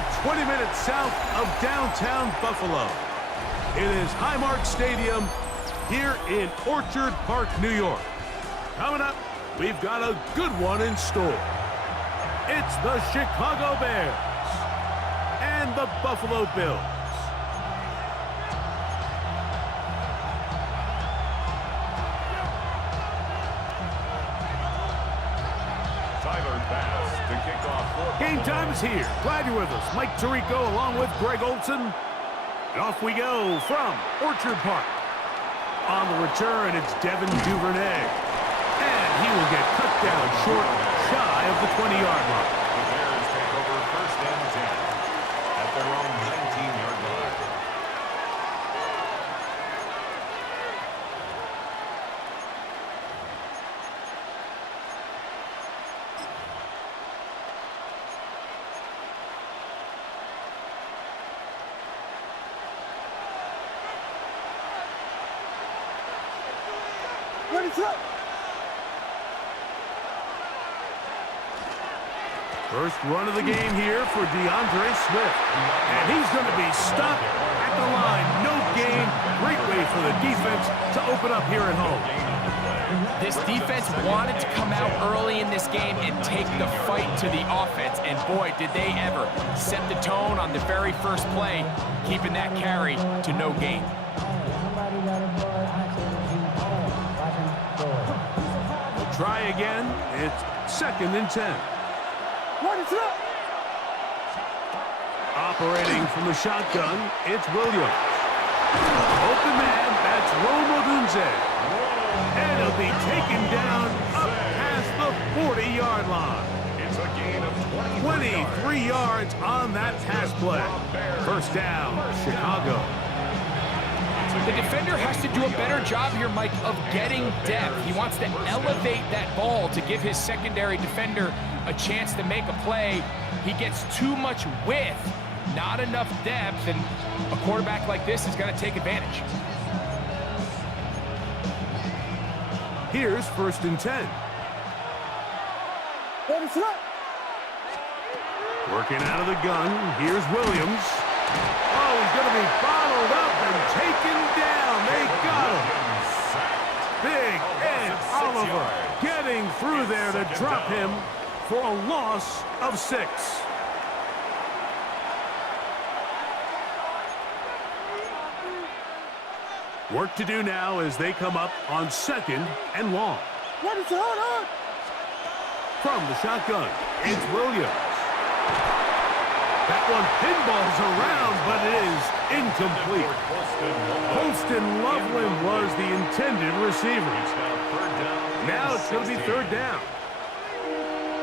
about 20 minutes south of downtown Buffalo. It is Highmark Stadium here in Orchard Park, New York. Coming up, we've got a good one in store. It's the Chicago Bears and the Buffalo Bills. Game time is here. Glad you're with us. Mike Tirico along with Greg Olson. And off we go from Orchard Park. On the return, it's Devin Duvernay. And he will get cut down short, shy of the 20-yard line. The Bears take over first and 10 at their own 19-yard line. First run of the game here for DeAndre Swift. And he's going to be stopped at the line. No gain. Great way for the defense to open up here at home. This defense wanted to come out early in this game and take the fight to the offense. And boy, did they ever set the tone on the very first play, keeping that carry to no gain. We'll try again. It's 2nd and 10. Operating from the shotgun, it's Williams. Open man, that's Rome Odunze. And he'll be taken down up past the 40-yard line. It's a gain of 23 yards on that pass play. First down, Chicago. The defender has to do a better job here, Mike, of getting depth. He wants to elevate that ball to give his secondary defender a chance to make a play. He gets too much width, not enough depth, and a quarterback like this is going to take advantage. Here's 1st and 10. Working out of the gun, here's Williams. Oh, he's going to be bottled up and taken down. They got him. Big Ed Oliver getting through there to drop him for a loss of 6. Work to do now as they come up on 2nd and long. From the shotgun, it's Williams. That one pinballs around, but it is incomplete. Colston Loveland was the intended receiver. Now it's going to be 3rd down.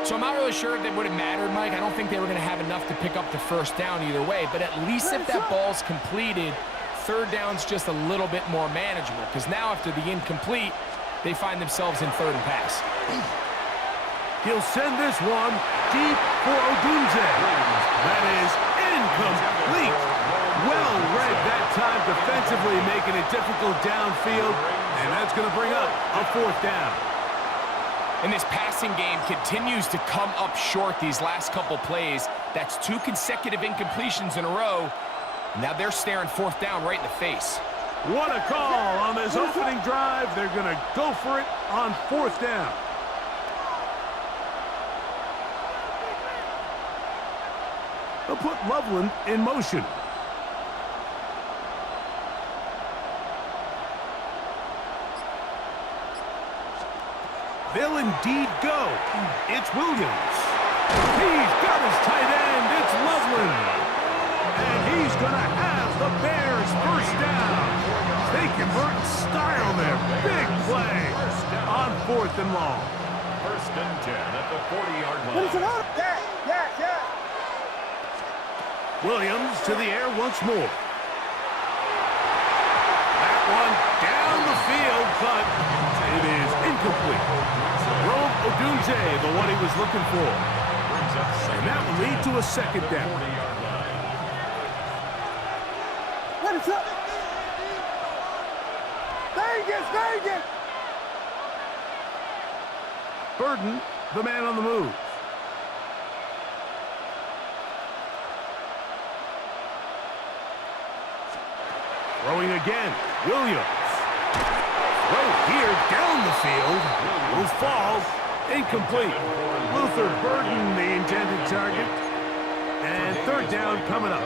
So I'm not really sure if it would have mattered, Mike. I don't think they were going to have enough to pick up the first down either way. But at least if that ball's completed, 3rd down's just a little bit more manageable. Because now after the incomplete, they find themselves in 3rd and pass. He'll send this one deep for Odunze. That is incomplete. Well read that time defensively, making it difficult downfield. And that's going to bring up a 4th down. And this passing game continues to come up short these last couple plays. That's 2 consecutive incompletions in a row. Now they're staring 4th down right in the face. What a call on this opening drive. They're going to go for it on 4th down. They'll put Loveland in motion. They'll indeed go. It's Williams. He's got his tight end. It's Loveland. And he's going to have the Bears first down. They convert in style there. Big play on 4th and long. 1st and 10 at the 40-yard line. Williams to the air once more. That one down the field, but it is incomplete. Rome Odunze, the one he was looking for. And that will lead to a 2nd down. Burden, the man on the move. Throwing again, Williams. Throw here down the field. Will fall. Incomplete. Luther Burden, the intended target. And third down coming up.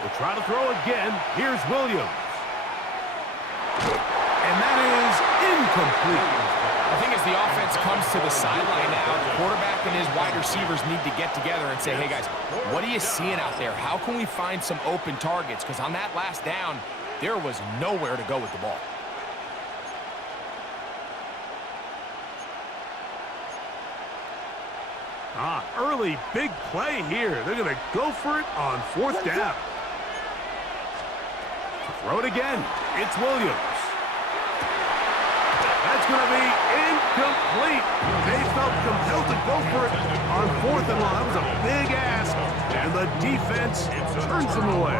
We'll try to throw again. Here's Williams. And that is incomplete. I think as the offense comes to the sideline now, the quarterback and his wide receivers need to get together and say, hey, guys, what are you seeing out there? How can we find some open targets? Because on that last down, there was nowhere to go with the ball. Early big play here. They're going to go for it on fourth down. Throw it again. It's Williams. That's going to be incomplete. They felt compelled to go for it on fourth and long. That was a big ask, and the defense turns them away.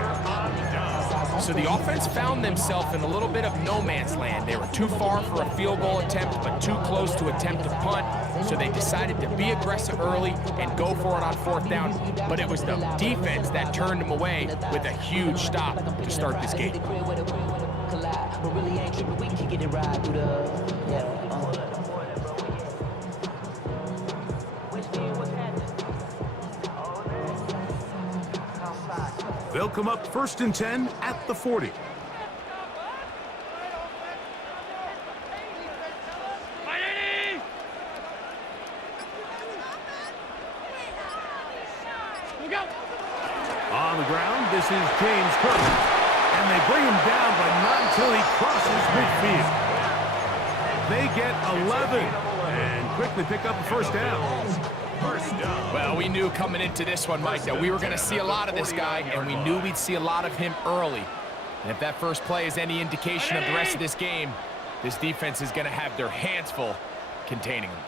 So the offense found themselves in a little bit of no man's land. They were too far for a field goal attempt, but too close to attempt a punt. So they decided to be aggressive early and go for it on fourth down. But it was the defense that turned them away with a huge stop to start this game. They'll come up 1st and 10 at the 40. On the ground, this is James Cook. And they bring him down, but not until he crosses midfield. They get 11 and quickly pick up the first down. Well, we knew coming into this one, Mike, that we were going to see a lot of this guy, and we knew we'd see a lot of him early. And if that first play is any indication of the rest of this game, this defense is going to have their hands full containing him.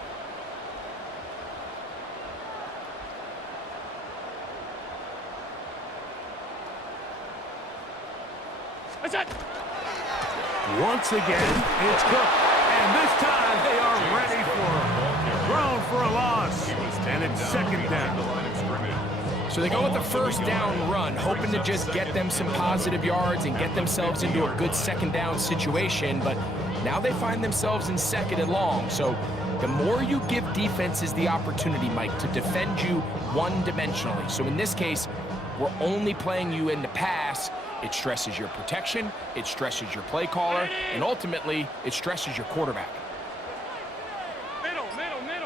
Once again, it's Cook. And this time they are ready for him. Thrown for a loss. And it's second down. So they go with the first down run, hoping to just get them some positive yards and get themselves into a good second down situation. But now they find themselves in second and long. So the more you give defenses the opportunity, Mike, to defend you one-dimensionally. So in this case, we're only playing you in the pass. It stresses your protection, it stresses your play caller, and ultimately, it stresses your quarterback.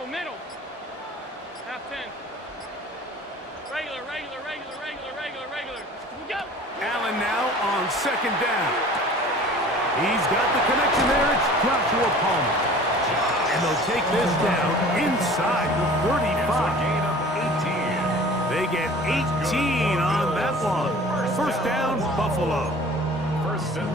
Middle. Half 10. Regular. Go! Allen now on second down. He's got the connection there. It's Joshua Palmer. And they'll take this down inside the 35. They get 18 on that one. First down, Buffalo.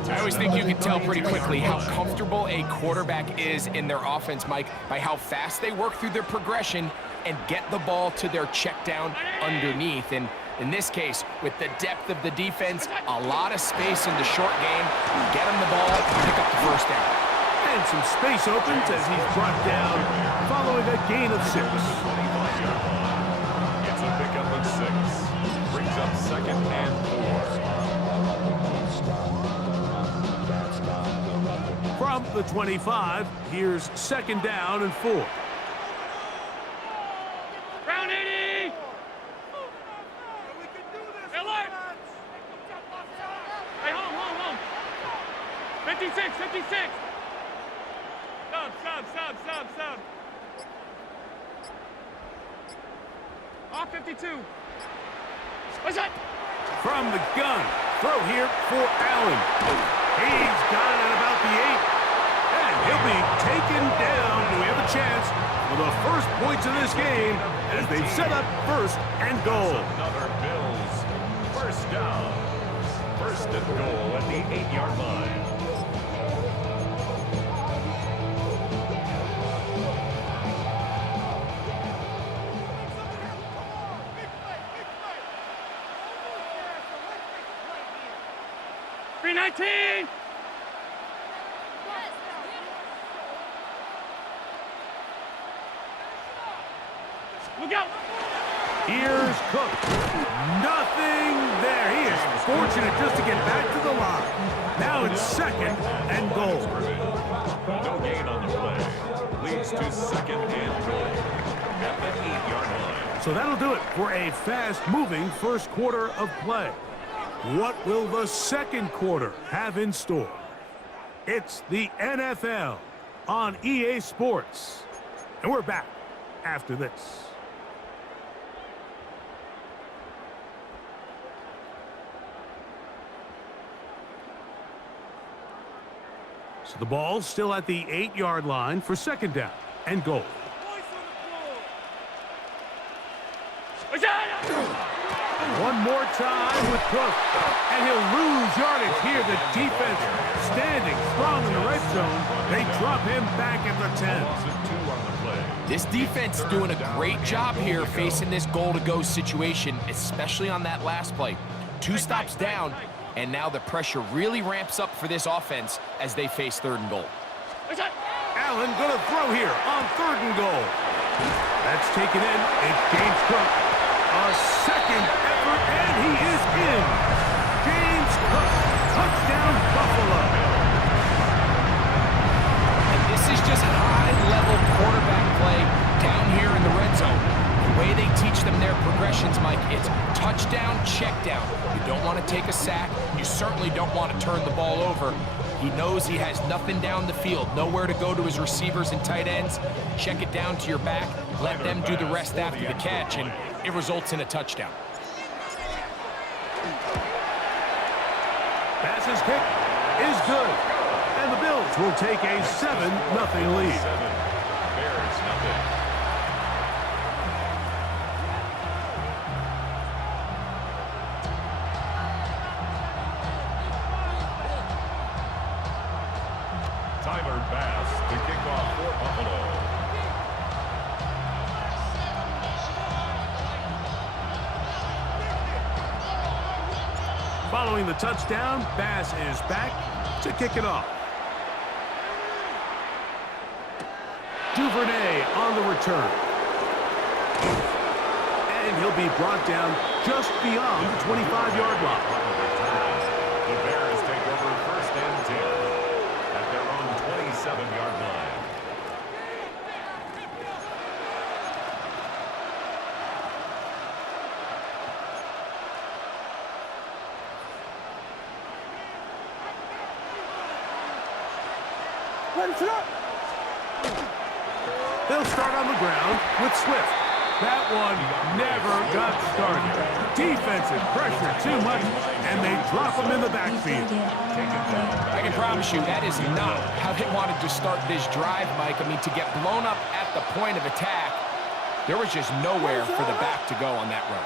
I always think you can tell pretty quickly how comfortable a quarterback is in their offense, Mike, by how fast they work through their progression and get the ball to their check down underneath. And in this case, with the depth of the defense, a lot of space in the short game, get him the ball, pick up the first down. And some space opens as he's brought down following a gain of 6. Gets a pickup of 6. Brings up second and 4. From the 25, here's second down and 4. Round 80! Alert! Hey, home. 56! Sub. Off 52. What's that? From the gun, throw here for Allen. He's got it at about the 8. And he'll be taken down. Do we have a chance for the first points of this game as they've set up 1st and goal. Another Bills first down. 1st and goal at the 8-yard line. Look out. Here's Cook. Nothing there. He is fortunate just to get back to the line. Now it's 2nd and goal. No gain on the play. Leads to 2nd and goal at the 8-yard line. So that'll do it for a fast-moving first quarter of play. What will the second quarter have in store? It's the NFL on EA Sports. And we're back after this. So the ball's still at the 8-yard line for 2nd down and goal. One more time with Cook, and he'll lose yardage here. The defense standing strong in the red zone. They drop him back at the 10. This defense doing a great job here facing this goal-to-go situation, especially on that last play. 2 stops down, and now the pressure really ramps up for this offense as they face 3rd and goal. Allen gonna throw here on 3rd and goal. That's taken in. It's James Cook. A second effort, and he is in. James Cook, touchdown Buffalo. And this is just high-level quarterback play down here in the red zone. The way they teach them their progressions, Mike, it's touchdown, check down. You don't want to take a sack. You certainly don't want to turn the ball over. He knows he has nothing down the field, nowhere to go to his receivers and tight ends. Check it down to your back, let them do the rest after the catch, and it results in a touchdown. Pass's kick is good, and the Bills will take a 7-0 lead. Bears nothing. Tyler Bass to kick off for Buffalo. Following the touchdown, Bass is back to kick it off. Duvernay on the return. And he'll be brought down just beyond the 25-yard line. The Bears take over 1st and 10 at their own 27-yard line. They'll start on the ground with Swift. That one never got started. Defensive pressure too much, and they drop him in the backfield. I can promise you that is not how they wanted to start this drive, Mike. I mean, to get blown up at the point of attack, there was just nowhere for the back to go on that run.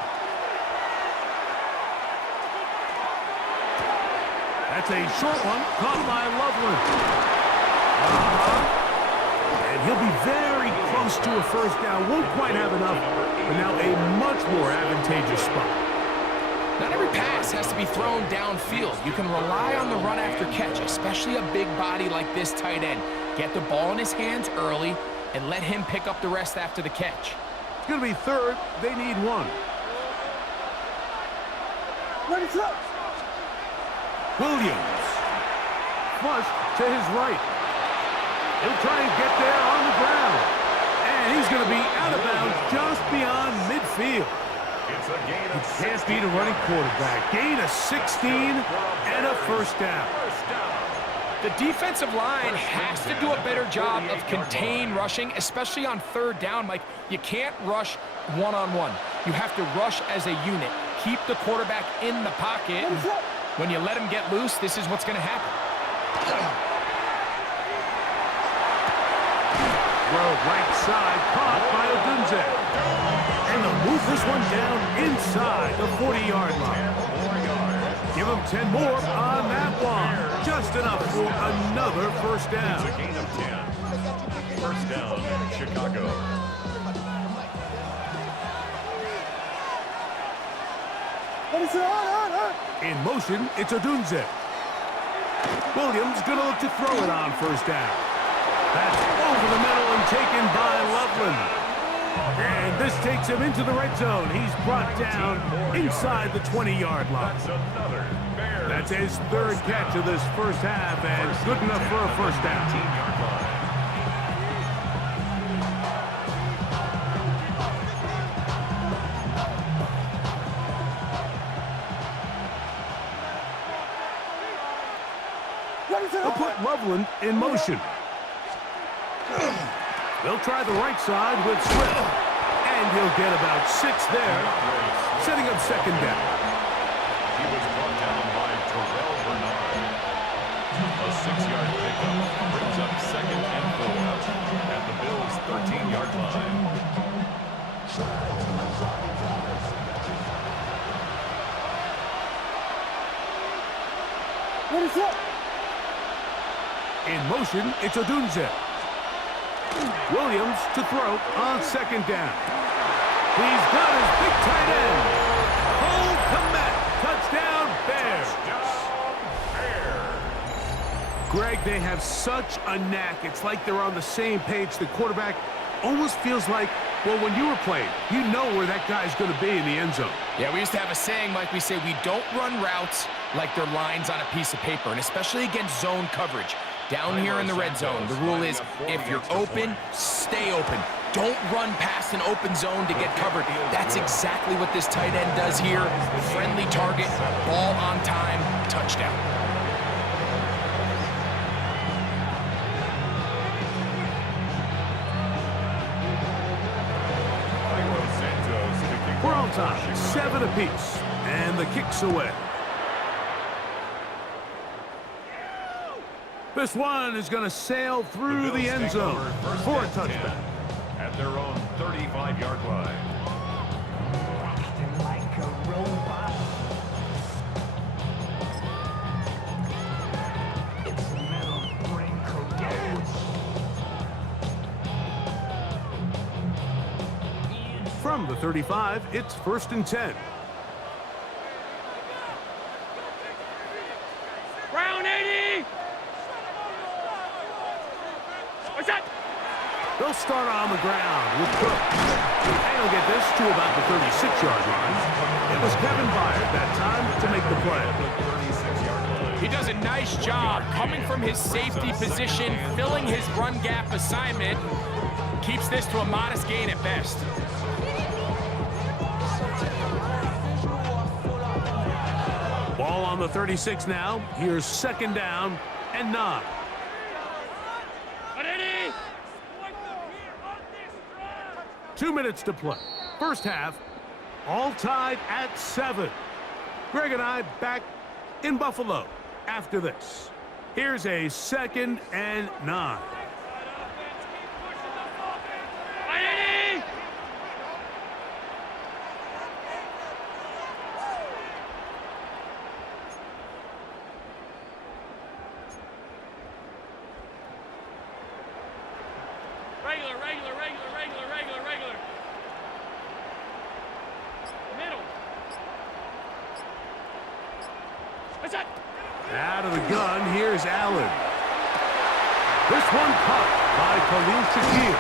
That's a short one, caught by Loveland. And he'll be very close to a 1st down. Won't quite have enough, but now a much more advantageous spot. Not every pass has to be thrown downfield. You can rely on the run after catch, especially a big body like this tight end. Get the ball in his hands early and let him pick up the rest after the catch. It's going to be 3rd. They need 1. Williams. Flush to his right. He'll try and get there on the ground. And he's going to be out of bounds just beyond midfield. It's a gain of He can't beat a running quarterback. Gain of 16 and a 1st down. The defensive line has to do a better job of contain rushing, especially on 3rd down, Mike. You can't rush one-on-one. You have to rush as a unit. Keep the quarterback in the pocket. And when you let him get loose, this is what's going to happen. Throw right side, caught by Odunze. And they'll move this one down inside the 40-yard line. Give them 10 more on that one. Just enough for another 1st down. It's a gain of 10. 1st down, Chicago. In motion, it's Odunze. Williams going to look to throw it on 1st down. That's over the middle and taken by Loveland. And this takes him into the red zone. He's brought down inside the 20-yard line. That's his third catch of this first half, and good enough for a first down. They'll put Loveland in motion. They'll try the right side with Swift. And he'll get about 6 there, setting up second down. He was brought down by Terrell Bernard. A 6-yard pickup brings up second and 4 at the Bills' 13-yard line. What is that? In motion, it's Odunze. Williams to throw on second down. He's got his big tight end. Cole Kmet. Touchdown, Bears. Greg, they have such a knack. It's like they're on the same page. The quarterback almost feels like, well, when you were playing, you know where that guy's going to be in the end zone. Yeah, we used to have a saying, Mike, we say we don't run routes like they're lines on a piece of paper, and especially against zone coverage. Down here in the red zone, the rule is if you're open, stay open. Don't run past an open zone to get covered. That's exactly what this tight end does here. Friendly target, ball on time, touchdown. We're on time, 7 apiece, and the kick's away. This one is going to sail through the end zone for a touchdown. At their own 35-yard line. Acting like a robot. It's metal brain corrodes. From the 35, it's 1st and 10. Brown 80. What's that? They'll start on the ground with Cook. And he'll get this to about the 36-yard line. It was Kevin Byard that time to make the play. He does a nice job coming from his safety position, filling his run gap assignment. Keeps this to a modest gain at best. Ball on the 36 now. Here's second down and 9. 2 minutes to play. First half, all tied at 7. Greg and I back in Buffalo after this. Here's a 2nd and 9. Regular. Middle. What's that? Out of the gun, here's Allen. This one caught by Khalil Shakir.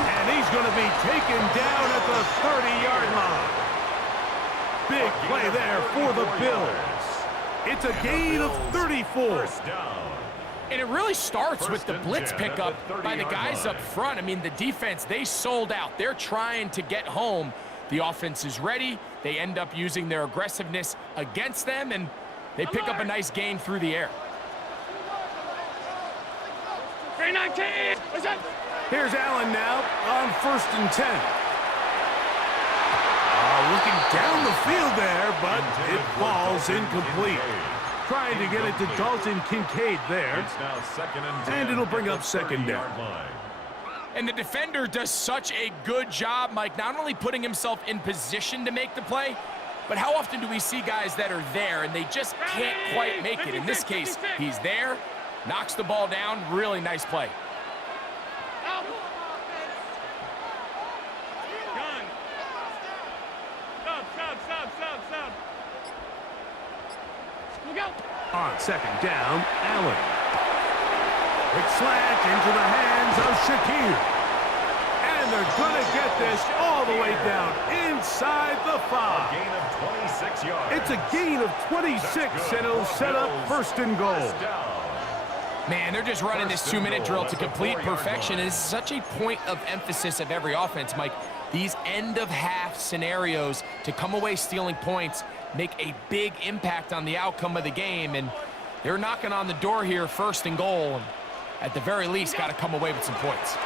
And he's going to be taken down at the 30-yard line. Big play there for the Bills. It's a gain of 34. And it really starts with the blitz pickup by the guys up front. I mean, the defense, they sold out. They're trying to get home. The offense is ready. They end up using their aggressiveness against them, and they pick up a nice gain through the air. 319. What's that? Here's Allen now on 1st and 10. Looking down the field there, but it falls incomplete. Trying to get it to Dalton Kincaid there. It's now 2nd and 10. And it'll bring up second down. And the defender does such a good job, Mike, not only putting himself in position to make the play, but how often do we see guys that are there and they just can't quite make it? In this case, he's there, knocks the ball down, really nice play. Gun. Sub. Look out. On second down, Allen. Quick slant into the hands of Shakir. And And they're going to get this all the way down inside the 5. Gain of 26 yards. It's a gain of 26, and it'll set up first and goal. Man, they're just running this 2-minute drill to complete perfection. It's such a point of emphasis of every offense, Mike. These end-of-half scenarios to come away stealing points make a big impact on the outcome of the game, and they're knocking on the door here, first and goal. And at the very least, got to come away with some points.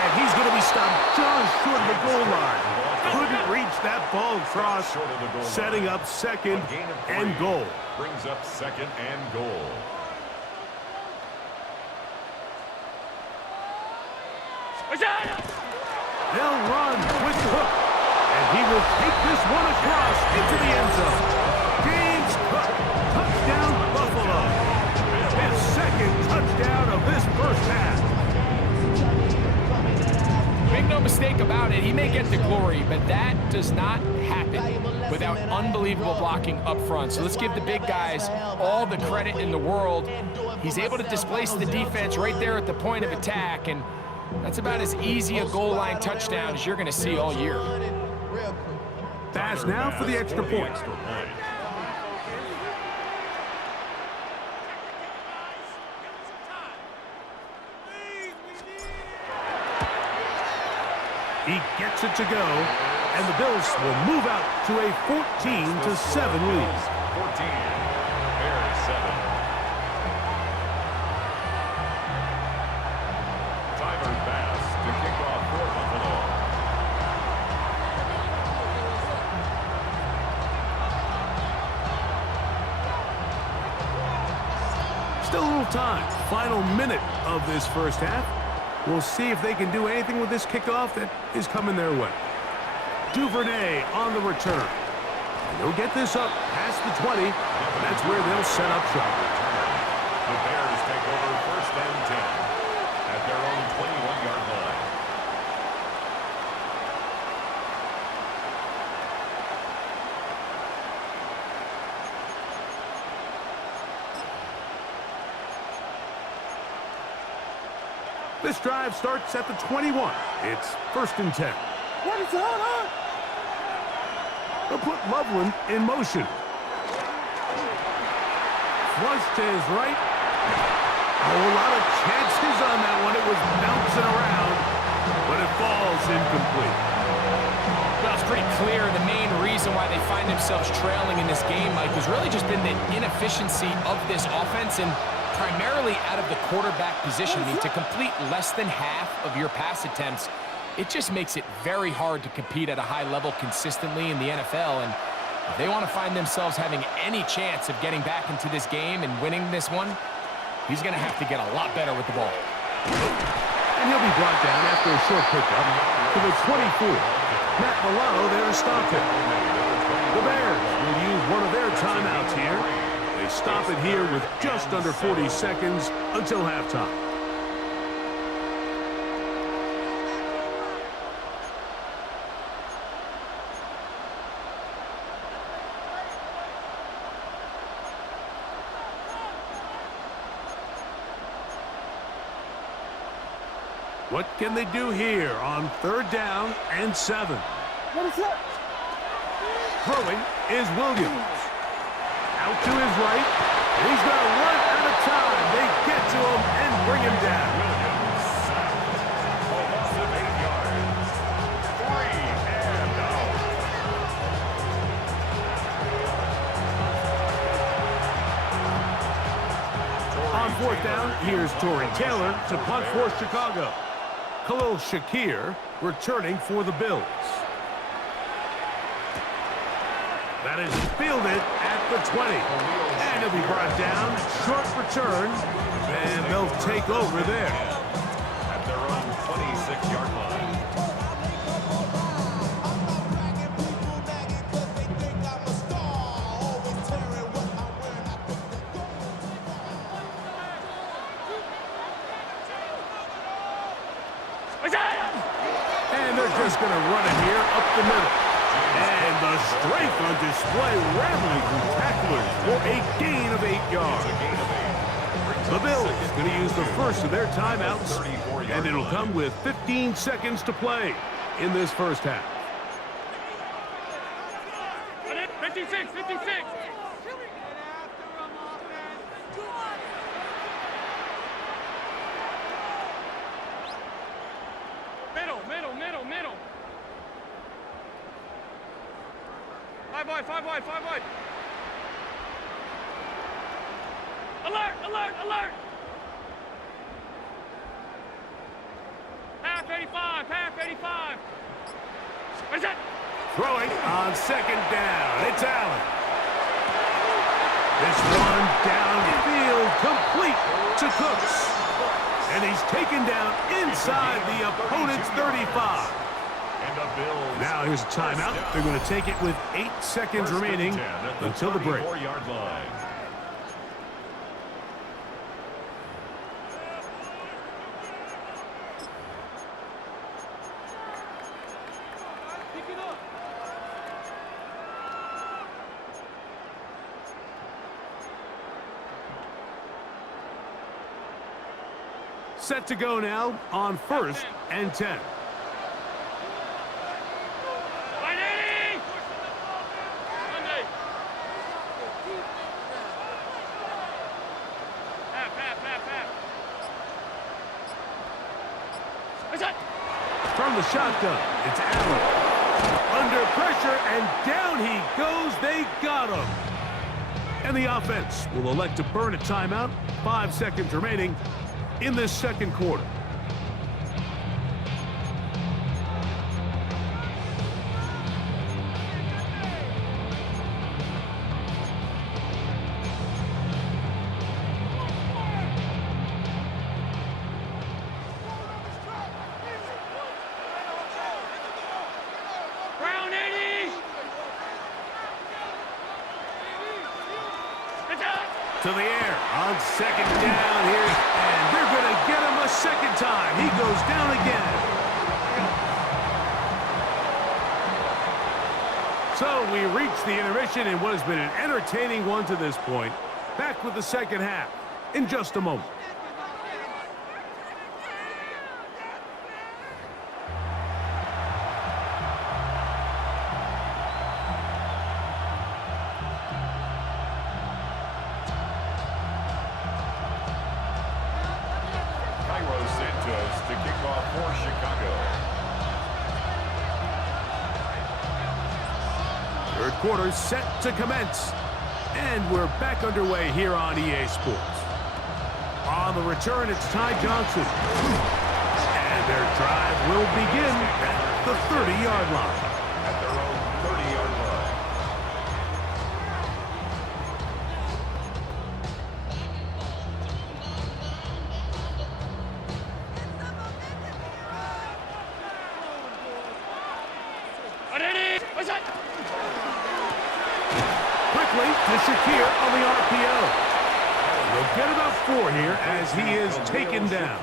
And he's going to be stopped just short of the goal line. Couldn't reach that ball across, setting up second and goal. Brings up second and goal. They'll run with the hook, and he will take this one across into the end zone. James Cook, touchdown Buffalo. His second touchdown of this first half. Make no mistake about it, he may get the glory, but that does not happen without unbelievable blocking up front. So let's give the big guys all the credit in the world. He's able to displace the defense right there at the point of attack, and that's about as easy a goal line touchdown as you're going to see all year. Pass now for the extra point. He gets it to go, and the Bills will move out to a 14-7 lead. 14, Bears 7. Tyler Bass to kick off for Buffalo. Still a little time. Final minute of this first half. We'll see if they can do anything with this kickoff that is coming their way. Duvernay on the return. And they'll get this up past the 20. That's where they'll set up shop. The Bears take over first and 10 at their own 21-yard line. This drive starts at the 21. It's first and 10. What is going on? They'll put Loveland in motion. Flush to his right. A whole lot of chances on that one. It was bouncing around, but it falls incomplete. Well, it's pretty clear the main reason why they find themselves trailing in this game, Mike, has really just been the inefficiency of this offense and primarily out of the quarterback position. I mean, to complete less than half of your pass attempts, it just makes it very hard to compete at a high level consistently in the NFL. And if they want to find themselves having any chance of getting back into this game and winning this one, he's going to have to get a lot better with the ball. And he'll be brought down after a short pickup to the 24. Matt Milano there to stop him. The Bears will use one of their timeouts here. They stop it here with just under 40 seconds until halftime. What can they do here on third down and 7? What is that? Throwing is Williams. Out to his right. He's going to run out of time. They get to him and bring him down. Williams sacked. A loss of 8 yards. 3 and out. On fourth down, here's Torrey Taylor to punt for Chicago. Khalil Shakir returning for the Bills. That is fielded at the 20. And he'll be brought down. Short return. And they'll take over there. At their own 26-yard line. And they're just going to run it here up the middle. And the strength on display, rattling through tacklers for a gain of 8 yards. A gain of 8. Brings The Bills going to use the first of their timeouts, 34-yard and it'll line. come with 15 seconds to play in this first half. 56, 56. Middle. 5 wide. Alert. Half 85. Where's that? Throwing on second down. It's Allen. This one downfield complete to Cooks. And he's taken down inside the opponent's 35. And the Bills. Now here's a timeout. They're going to take it with 8 seconds remaining until the break. 34-yard line. Set to go now on 1st and 10. From the shotgun, it's Allen. Under pressure, and down he goes. They got him. And the offense will elect to burn a timeout. 5 seconds remaining in this second quarter. To the air on second down here, and they're going to get him a second time. He goes down again. So we reach the intermission in what has been an entertaining one to this point. Back with the second half in just a moment. To kick off for Chicago. Third quarter set to commence. And we're back underway here on EA Sports. On the return, it's Ty Johnson. And their drive will begin at the 30-yard line. At their own 30-yard line. Quickly to Shakir on the RPO. We'll get about 4 here as he is taken down.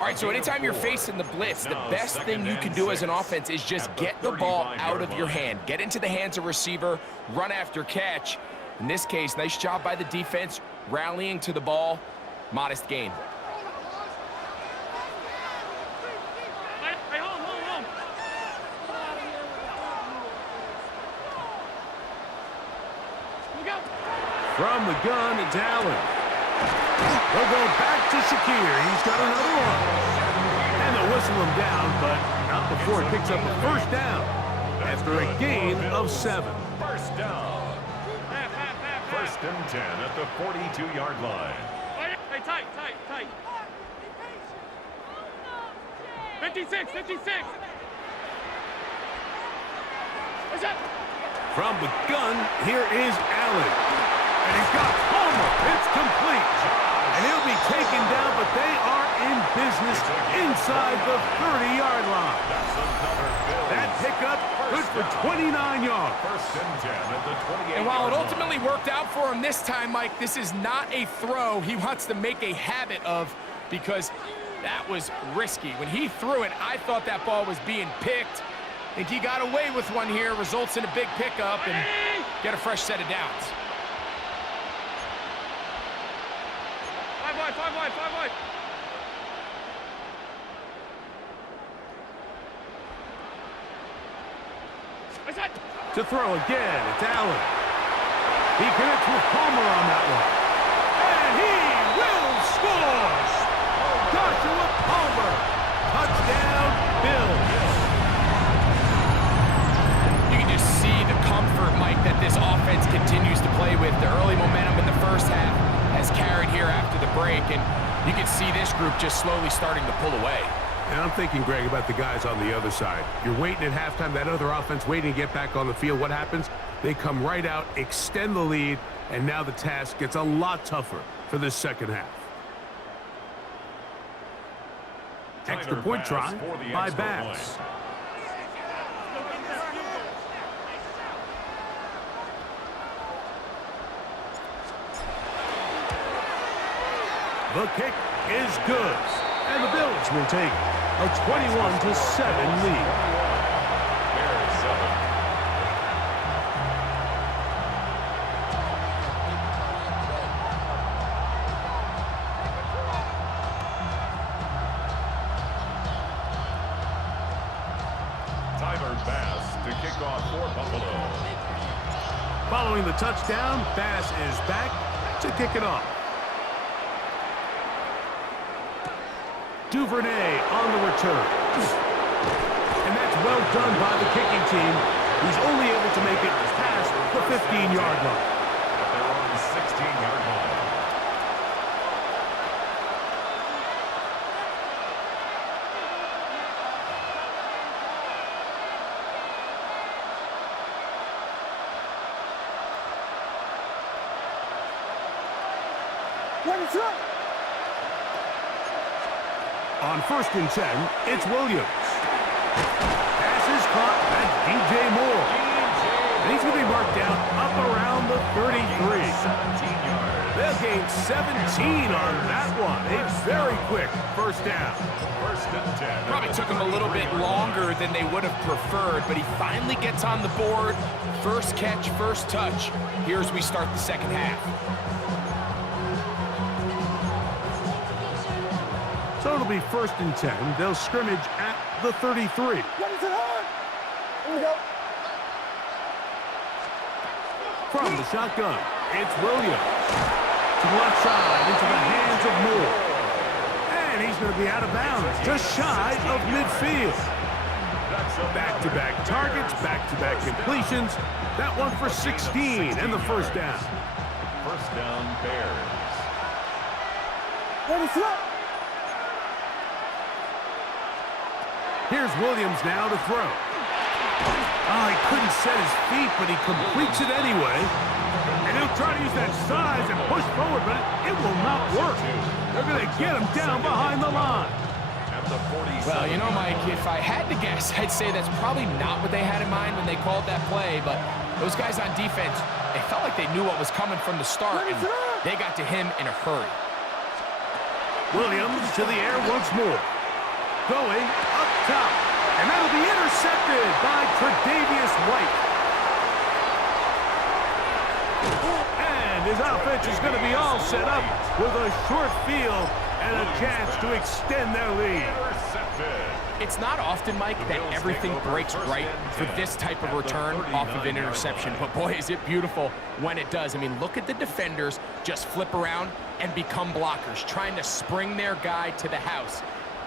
All right, so anytime you're facing the blitz, the best thing you can do as an offense is just get the ball out of your hand. Get into the hands of receiver, run after catch. In this case, nice job by the defense, rallying to the ball. Modest gain. From the gun, it's Allen. They'll go back to Shakir. He's got another one. And they'll whistle him down, but not before it picks up a first down after a gain of 7. First down. First and 10 at the 42-yard line. Hey, tight. 56. What's that? From the gun, here is Allen. And he's got Homer. It's complete. And he'll be taken down, but they are in business inside the 30-yard line. That's another Bills. That pickup good for 29 yards. First and 10 at the 28-yard And while it line. ultimately worked out for him this time, Mike, this is not a throw he wants to make a habit of, because that was risky. When he threw it, I thought that ball was being picked. I think he got away with one here, results in a big pickup, and get a fresh set of downs. wide, 5 wide, 5 wide. What's that? To throw again, it's Allen. He connects with Palmer on that one. And he will score! Joshua Palmer. Touchdown, Bills. You can just see the comfort, Mike, that this offense continues to play with. The early momentum in the first half has carried here after the break, and you can see this group just slowly starting to pull away. And I'm thinking, Greg, about the guys on the other side. You're waiting at halftime, that other offense waiting to get back on the field. What happens? They come right out, extend the lead, and now the task gets a lot tougher for this second half. Extra point try by Bass. The kick is good. And the Bills will take a 21-7 lead. Bears 7. Tyler Bass to kick off for Buffalo. Following the touchdown, Bass is back to kick it off. Duvernay on the return. And that's well done by the kicking team. He's only able to make it past the 15-yard line. But they're on the 16-yard line. What is up? On 1st and 10, it's Williams. Pass is caught. That's DJ Moore. And he's going to be marked down up around the 33. 17 yards. They'll gain 17 on that one. A very quick first down. 1st and 10. Probably took him a little bit longer than they would have preferred, but he finally gets on the board. First catch, first touch. Here as we start the second half. So it'll be 1st and 10. They'll scrimmage at the 33. What is it hard? Here we go. From the shotgun, it's Williams. To the left side, into the hands of Moore. And he's going to be out of bounds, just shy of midfield. Back-to-back targets, back-to-back completions. That one for 16 and the first down. First down, Bears. What is up? Here's Williams now to throw. Oh, he couldn't set his feet, but he completes it anyway. And he'll try to use that size and push forward, but it will not work. They're going to get him down behind the line. At the 47. Well, you know, Mike, if I had to guess, I'd say that's probably not what they had in mind when they called that play, but those guys on defense, they felt like they knew what was coming from the start, and they got to him in a hurry. Williams to the air once more. Going up top. And that'll be intercepted by Tre'Davious White. And his offense is going to be all set up with a short field and a chance to extend their lead. It's not often, Mike, that everything breaks right for this type of return off of an interception, but boy, is it beautiful when it does. I mean, look at the defenders just flip around and become blockers, trying to spring their guy to the house.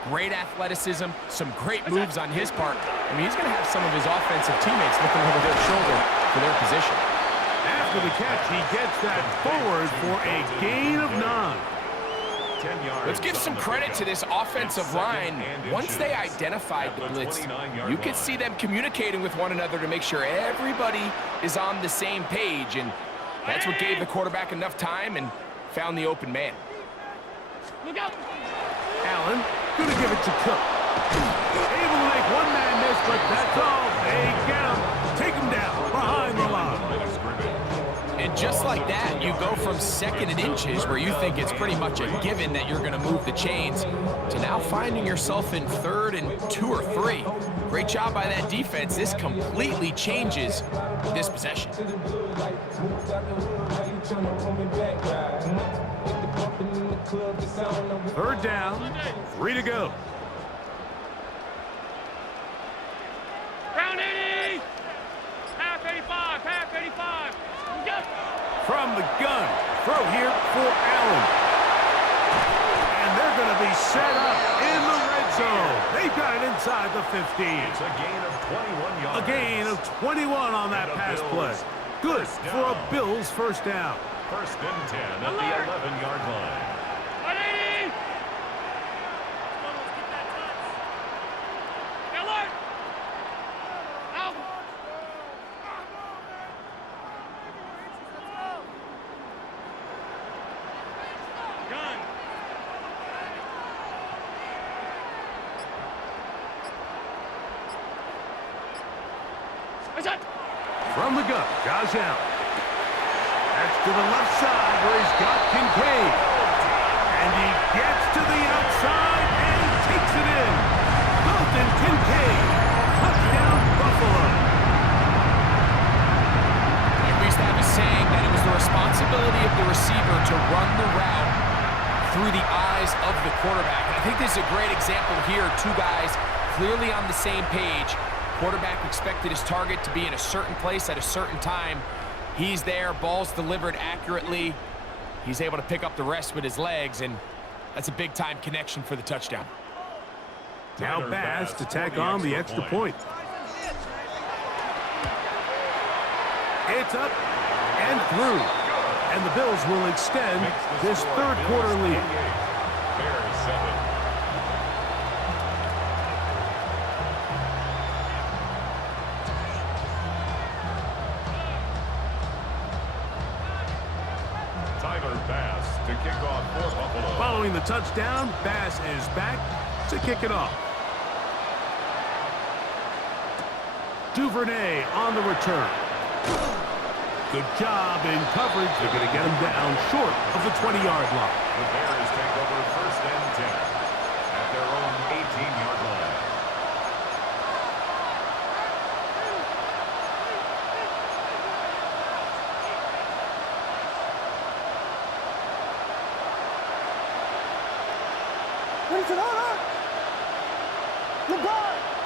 Great athleticism, some great moves on his part. I mean, he's going to have some of his offensive teammates looking over their shoulder for their position. After the catch, he gets that forward for a gain of 9. 10 yards. Let's give some credit to this offensive line. Once they identified the blitz, you could see them communicating with one another to make sure everybody is on the same page, and that's what gave the quarterback enough time and found the open man. Look out! Allen going to give it to Cook. Able to make one man miss, but that's all. They get him. Take him down behind the line. And just like that, you go from 2nd and inches, where you think it's pretty much a given that you're going to move the chains, to now finding yourself in 3rd and 2 or 3. Great job by that defense. This completely changes this possession. Third down, 3 to go. Round 80. Half 85. Half 85. Go. From the gun, throw here for Allen. And they're going to be set up in the red zone. They've got it inside the 15. It's a gain of 21 yards. A gain of 21 on that pass play. Good for a Bills first down. First and 10 at the 11-yard line. 180. Alert. Out. Gun. What's that? From the gun, Josh Allen. That's to the left side where he's got Kincaid. And he gets to the outside and he takes it in. Dalton Kincaid. Touchdown, Buffalo. We used to have a saying that it was the responsibility of the receiver to run the route through the eyes of the quarterback. And I think this is a great example here. Two guys clearly on the same page. Quarterback expected his target to be in a certain place at a certain time. He's there, ball's delivered accurately. He's able to pick up the rest with his legs, and that's a big-time connection for the touchdown. Now Bass to tack on the extra point. It's up and through. And the Bills will extend this third quarter lead. Bears 7. Bass to kick off for Buffalo. Following the touchdown, Bass is back to kick it off. Duvernay on the return. Good job in coverage. They're going to get him down short of the 20-yard line. The Bears take over first and 10 at their own 18-yard line.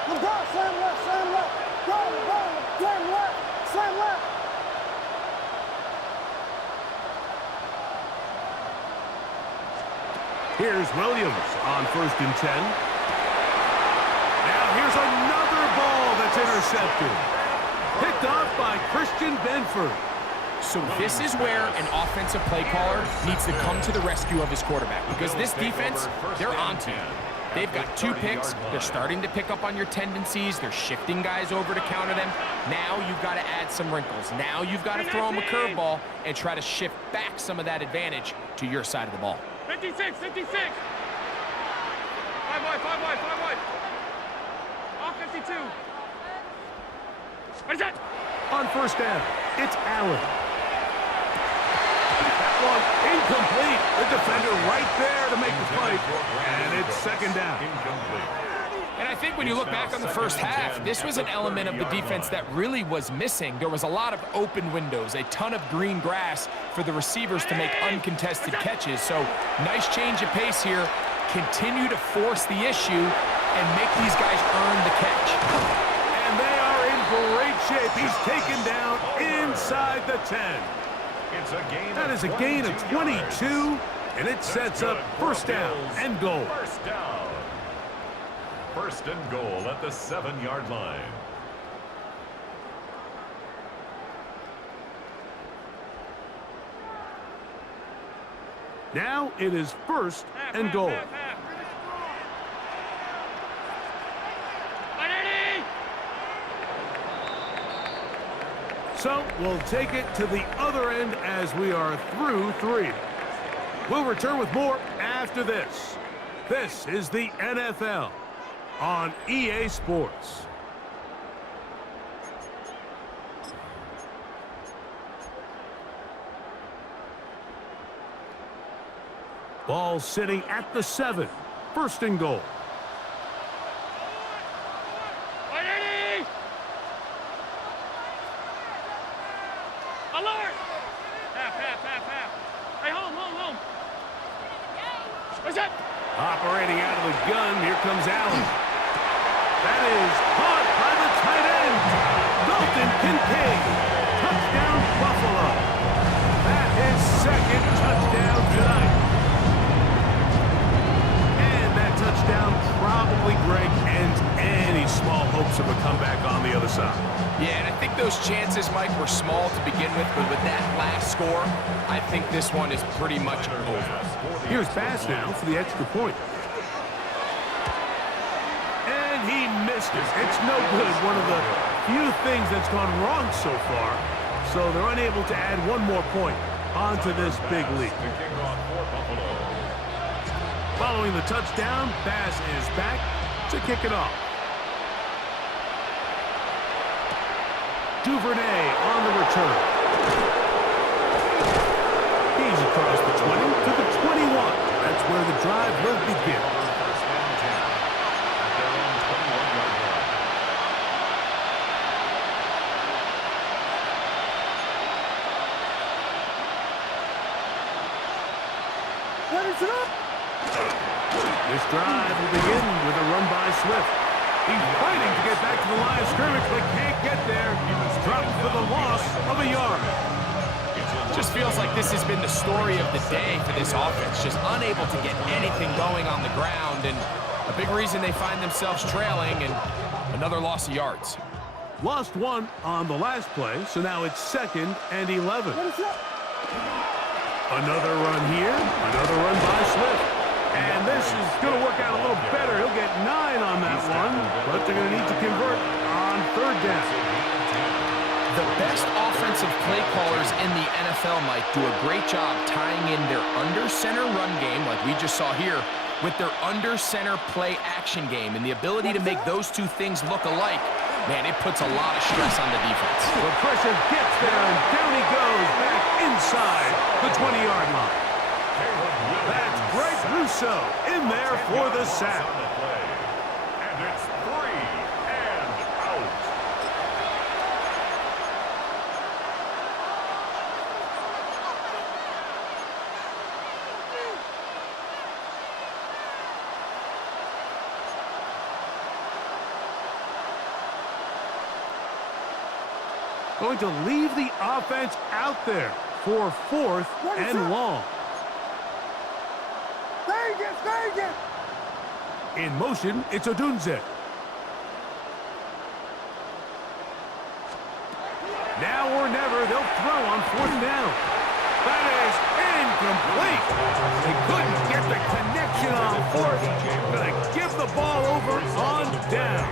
LeBron, slam left, slam left. Go, LeBron, slam left, slam left. Here's Williams on first and 10. Now here's another ball that's intercepted. Picked off by Christian Benford. So this is where an offensive play caller needs to come to the rescue of his quarterback, because this defense, they're on to you. They've got 2 picks. They're starting to pick up on your tendencies. They're shifting guys over to counter them. Now you've got to add some wrinkles. Now you've got to throw them a curveball and try to shift back some of that advantage to your side of the ball. 56, 56. 5 wide, 5 wide, 5 wide. Off 52. What is that? On first down, it's Allen. That one incomplete. The defender right there to make the fight. And it's second down. And I think when you look back on the first half, this was an element of the defense that really was missing. There was a lot of open windows, a ton of green grass for the receivers to make uncontested catches. So nice change of pace here. Continue to force the issue and make these guys earn the catch. And they are in great shape. He's taken down inside the 10. It's a gain. That is a gain of 22, and it sets up first down and goal. First down. First and goal at the 7-yard line. Now it is first and goal. So we'll take it to the other end as we are through 3. We'll return with more after this. This is the NFL on EA Sports. Ball sitting at the 7. First and goal. Alert! Half. Hey, home. Operating out of the gun, here comes Allen. That is caught by the tight end, Dalton Kincaid. Touchdown, Buffalo. That is second touchdown tonight. And that touchdown probably, Greg, ends any small hopes of a comeback on the other side. Yeah, and I think those chances, Mike, were small to begin with, but with that last score, I think this one is pretty much over. Here's Bass now for the extra point. And he missed it. It's no good. One of the few things that's gone wrong so far. So they're unable to add one more point onto this big lead. Following the touchdown, Bass is back to kick it off. Duvernay on the return. He's across the 20 to the 21. That's where the drive will begin. This drive will begin with a run by Swift. He's fighting to get back to the line of scrimmage, but can't get there. He's dropped for the loss of a yard. Just feels like this has been the story of the day for this offense. Just unable to get anything going on the ground, and a big reason they find themselves trailing, and another loss of yards. Lost one on the last play, so now it's 2nd and 11. Another run here, another run by Swift. And this is going to work out a little better. He'll get 9 on that one, but they're going to need to convert on 3rd down. The best offensive play callers in the NFL, Mike, do a great job tying in their under-center run game, like we just saw here, with their under-center play action game. And the ability to make those two things look alike, man, it puts a lot of stress on the defense. The pressure gets there, and down he goes back inside the 20-yard line. That's Greg Russo in there for the sack. And it's 3 and out. Going to leave the offense out there for 4th and long. Vegas! In motion, it's Odunze. Now or never, they'll throw on 4th down. That is incomplete. They couldn't get the connection on 4th. Gonna give the ball over on down.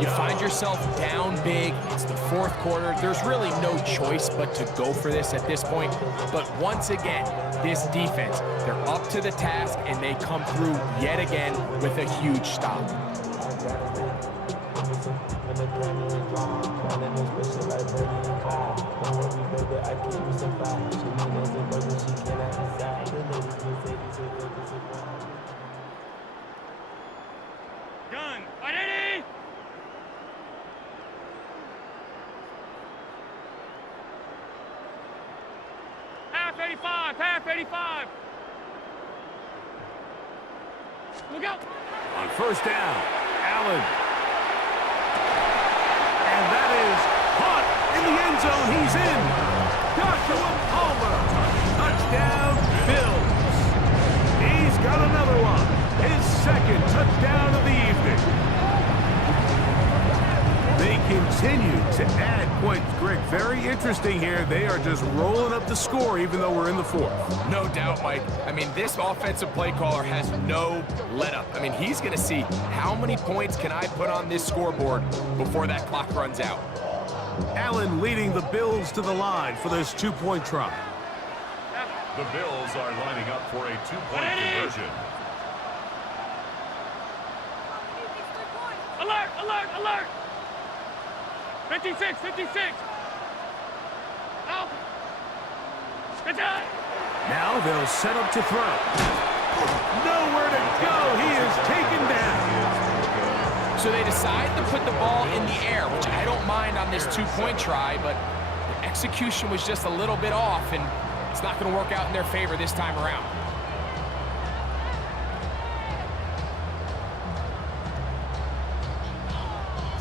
You find yourself down big. It's the 4th quarter. There's really no choice but to go for this at this point. But once again, this defense, they're up to the task, and they come through yet again with a huge stop. Gun, ready? Half 85, half 85. Look out. On 1st down, Allen. And that is caught in the end zone. He's in. Joshua Palmer. Touchdown, Bills. He's got another one. His 2nd touchdown of the evening. They continue to add points. Greg, very interesting here. They are just rolling up the score even though we're in the 4th. No doubt, Mike. I mean, this offensive play caller has no let-up. I mean, he's going to see how many points can I put on this scoreboard before that clock runs out. Allen leading the Bills to the line for this 2-point try. The Bills are lining up for a 2-point conversion. Alert, alert, alert. 56, 56. Out. Good time. Now they'll set up to throw. Nowhere to go. He is taken down. So they decide to put the ball in the air, which I don't mind on this 2-point try, but the execution was just a little bit off, and it's not going to work out in their favor this time around.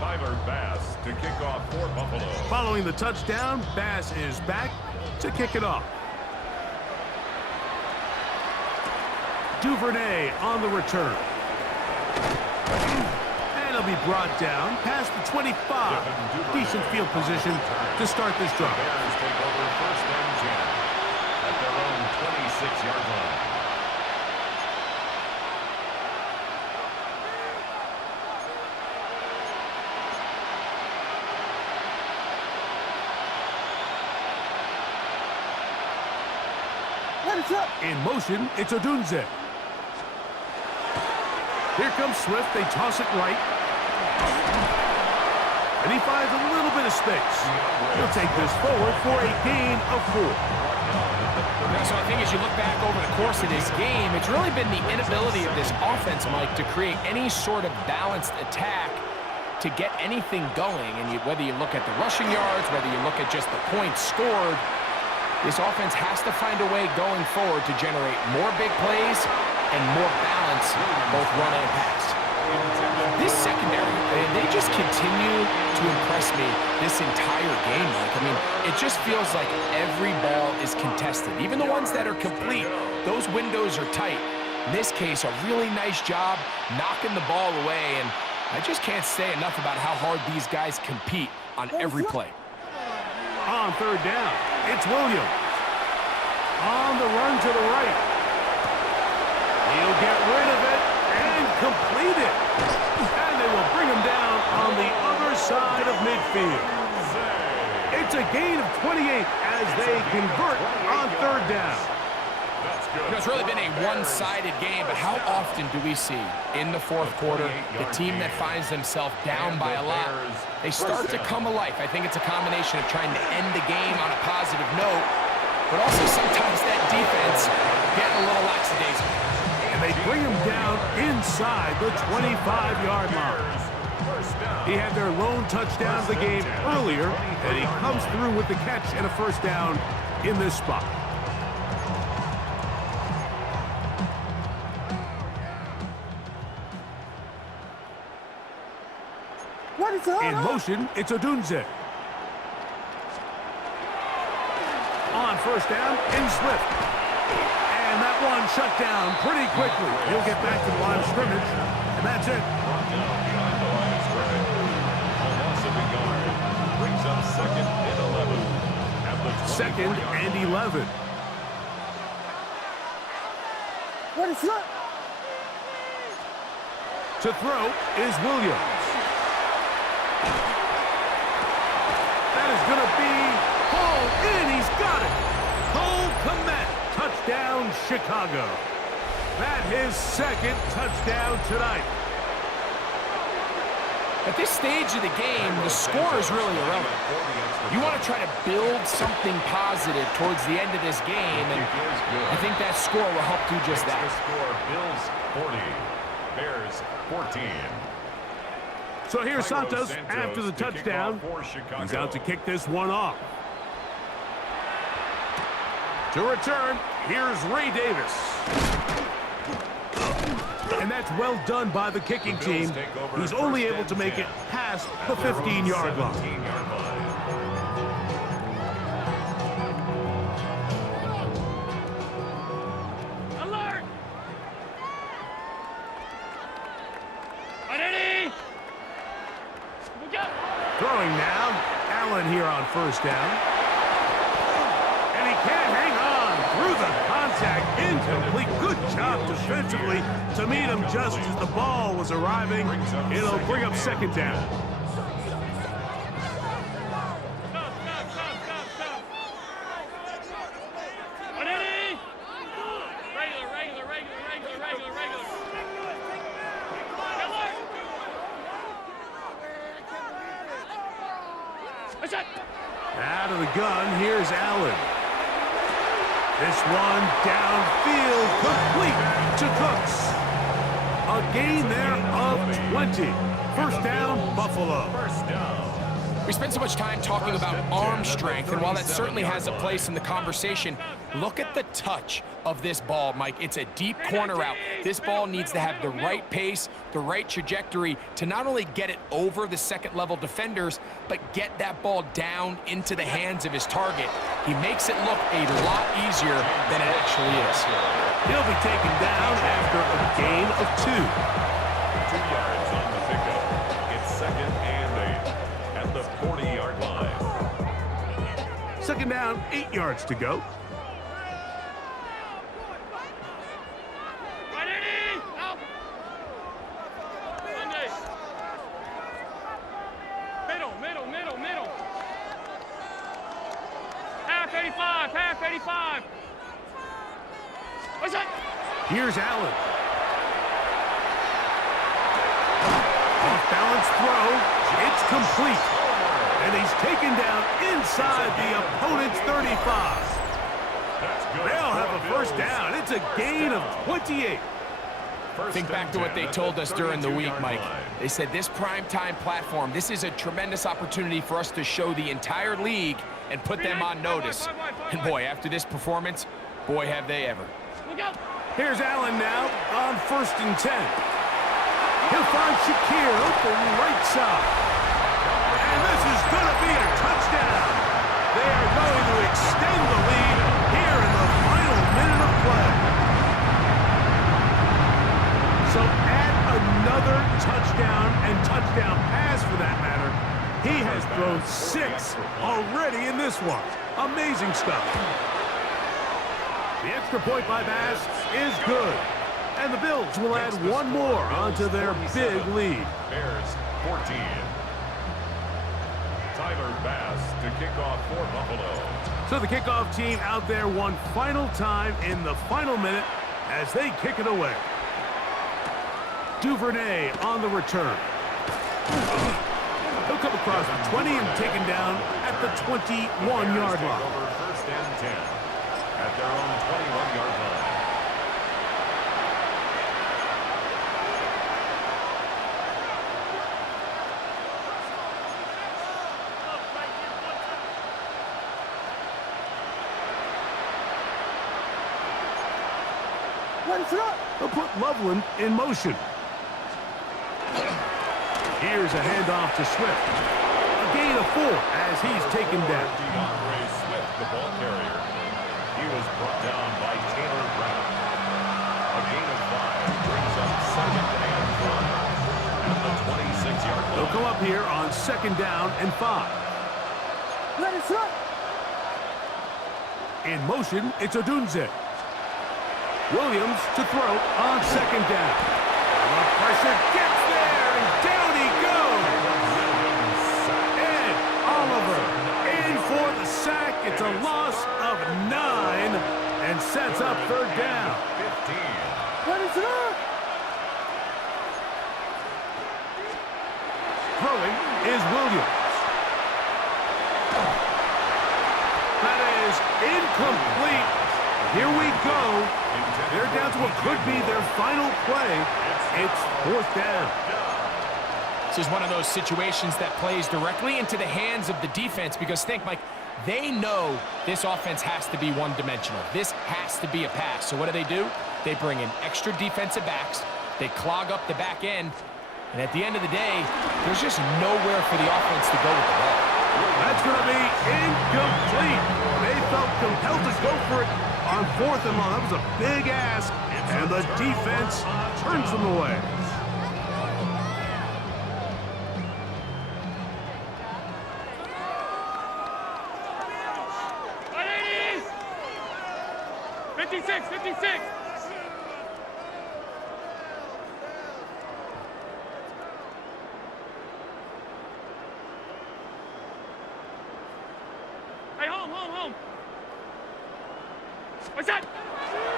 Tyler Bass to kick off for Buffalo. Following the touchdown, Bass is back to kick it off. Duvernay on the return. And he'll be brought down past the 25. Decent field position to start this drive. Bears take over first and 10 at their own 26-yard line. In motion, it's Odunze. Here comes Swift. They toss it right. And he finds a little bit of space. He'll take this forward for a gain of 4. So I think as you look back over the course of this game, it's really been the inability of this offense, Mike, to create any sort of balanced attack to get anything going. And whether you look at the rushing yards, whether you look at just the points scored, this offense has to find a way going forward to generate more big plays and more balance, both run and pass. This secondary, they just continue to impress me this entire game, Mike. I mean, it just feels like every ball is contested. Even the ones that are complete, those windows are tight. In this case, a really nice job knocking the ball away, and I just can't say enough about how hard these guys compete on every play. On third down, it's Williams. On the run to the right. He'll get rid of it and complete it. And they will bring him down on the other side of midfield. It's a gain of 28 as they convert on third down. You know, it's really been a one-sided game, but how often do we see in the fourth quarter the team that finds themselves down by a lot, they start to come alive? I think it's a combination of trying to end the game on a positive note, but also sometimes that defense getting a little lackadaisical. And they bring him down inside the 25-yard line. He had their lone touchdown of the game earlier, and he comes through with the catch and a first down in this spot. In motion, it's Odunze. On first down, in Swift. And that one shut down pretty quickly. He'll get back to the line of scrimmage, and that's it. Behind the line of scrimmage. A loss of a yard brings up second and 11 at the 24-yard Second and 11. What is that? To throw is Williams. That is going to be hauled in. He's got it. Cole Kmet, touchdown Chicago. That his second touchdown tonight. At this stage of the game, the score is really irrelevant. You want to try to build something positive towards the end of this game, and I think that score will help do just that. The score, Bills 40, Bears 14. So here's Santos after the touchdown. He's out to kick this one off. To return, here's Ray Davis. And that's well done by the kicking team. He's only able to make it past the 15-yard line. Alert! Ready? Go! Throwing now, Allen here on first down. And he can't hang on through the contact. Incomplete. Good job defensively to meet him just as the ball was arriving. It'll bring up second down. Ready? Regular. Out of the gun, here's Allen. This one downfield, complete to Cooks. A gain there of 20. First down, Buffalo. We spend so much time talking about arm strength, and while that certainly has a place in the conversation, look at the touch of this ball, Mike. It's a deep corner route. This ball needs to have the right pace, the right trajectory to not only get it over the second-level defenders, but get that ball down into the hands of his target. He makes it look a lot easier than it actually is. He'll be taken down after a gain of 2. 2 yards on the pickup. It's 2nd and 8 at the 40-yard line. 2nd down, 8 yards to go. Middle. Half 85. What's that? Here's Allen. Off-balance throw. It's complete. And he's taken down inside the opponent's 35. They'll have a first down. It's a gain of 28. Think back to what they told us during the week, Mike. They said this primetime platform, this is a tremendous opportunity for us to show the entire league and put them on notice. And boy, after this performance, boy, have they ever. Here's Allen now on 1st and 10. He'll find Shakir open right side. And this is going to be a touchdown. They are going to extend the lead here in the final minute of play. So add another touchdown and touchdown pass for that matter. He has thrown 6 already in this one. Amazing stuff. The extra point by Bass is good. And the Bills will add one more onto their big lead. Bears 14. Tyler Bass to kick off for Buffalo. So the kickoff team out there one final time in the final minute as they kick it away. Duvernay on the return. He'll come across the 20 and taken down at the 21-yard line. Over 1st and 10 at their own 21-yard line. They'll put Loveland in motion. Here's a handoff to Swift. A gain of 4 as he's taken down. DeAndre Swift, the ball carrier. He was brought down by Taylor Brown. A gain of 5 brings up 2nd and 5 at the 26-yard line. They'll come up here on 2nd down and 5. In motion, it's Odunze. Williams to throw on 2nd down. The pressure gets there, and down he goes. Ed Oliver in for the sack. It's a loss of 9 and sets up 3rd down. 15. Throwing is Williams. That is incomplete. Here we go. They're down to what could be their final play. It's 4th down. This is one of those situations that plays directly into the hands of the defense because think, Mike, they know this offense has to be one-dimensional. This has to be a pass. So what do? They bring in extra defensive backs. They clog up the back end. And at the end of the day, there's just nowhere for the offense to go with the ball. That's going to be incomplete. They felt compelled to go for it on 4th and long. That was a big ask, and the defense turns them away. '56. Hey, home. What's that?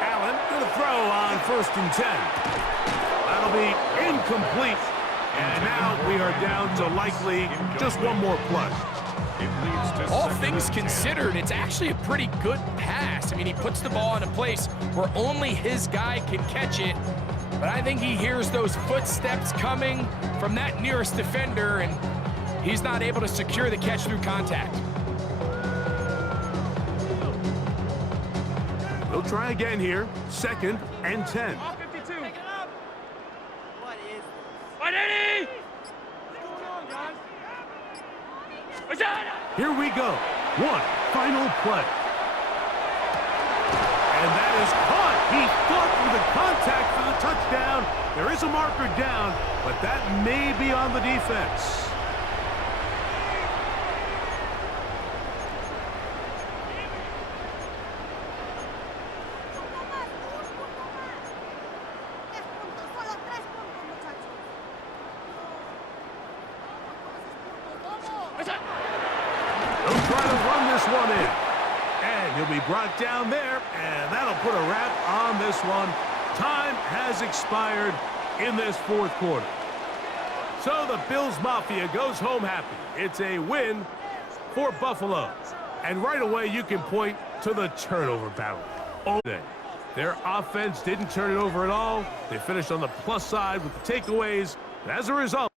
Allen going to throw on 1st and 10. That'll be incomplete. And now we are down to likely just one more play. All things considered, it's actually a pretty good pass. I mean, he puts the ball in a place where only his guy can catch it. But I think he hears those footsteps coming from that nearest defender, and he's not able to secure the catch through contact. They'll try again here. 2nd and 10. All 52. What is this? 180. What's going on, guys? What's that? Here we go. One final play. And that is caught. He fought through the contact for the touchdown. There is a marker down, but that may be on the defense. They'll try to run this one in. And he'll be brought down there, and that'll put a wrap on this one. Time has expired in this 4th quarter. So the Bills Mafia goes home happy. It's a win for Buffalo. And right away, you can point to the turnover battle. Oh, their offense didn't turn it over at all. They finished on the plus side with the takeaways. As a result,